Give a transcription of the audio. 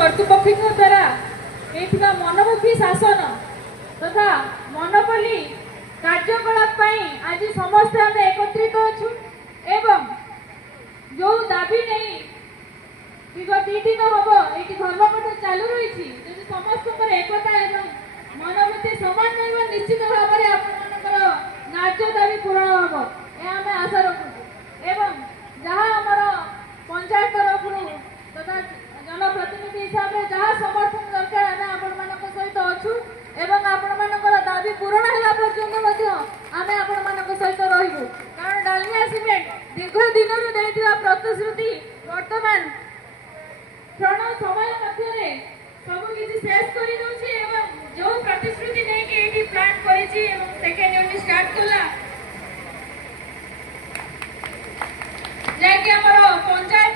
कर्तृपक्ष द्वारा मनमुखी शासन तथा मनोबली कार्यकलाप आज समस्त आम एकत्रित अच्छु एवं जो दाबी नहीं विगत 2 दिन हम ये धर्मघट चालू रही समस्त एकता एवं मनोवृत्ति समान रहा निश्चित भाव में आपर न्याय दाबी पूरण हम यह आम आशा रखुचु एवं जहाँ आमर पंचायत तरफ तथा जनप्रतिनिधि हिसाब से जहाँ समर्थन दरकार आम आपण सहित अच्छु एवं आपण दाबी पूरण होगा पर्यंत आम आपण सहित रही कारण डालमिया सिमेंट दीर्घ दिन देता प्रतिश्रुति वर्तमान क्षण समय मध्य सब किसी शेष कर जो प्रतिश्रुति नहीं प्लांट कर सेकेंड यूनिट स्टार्ट कला जैक पंचायत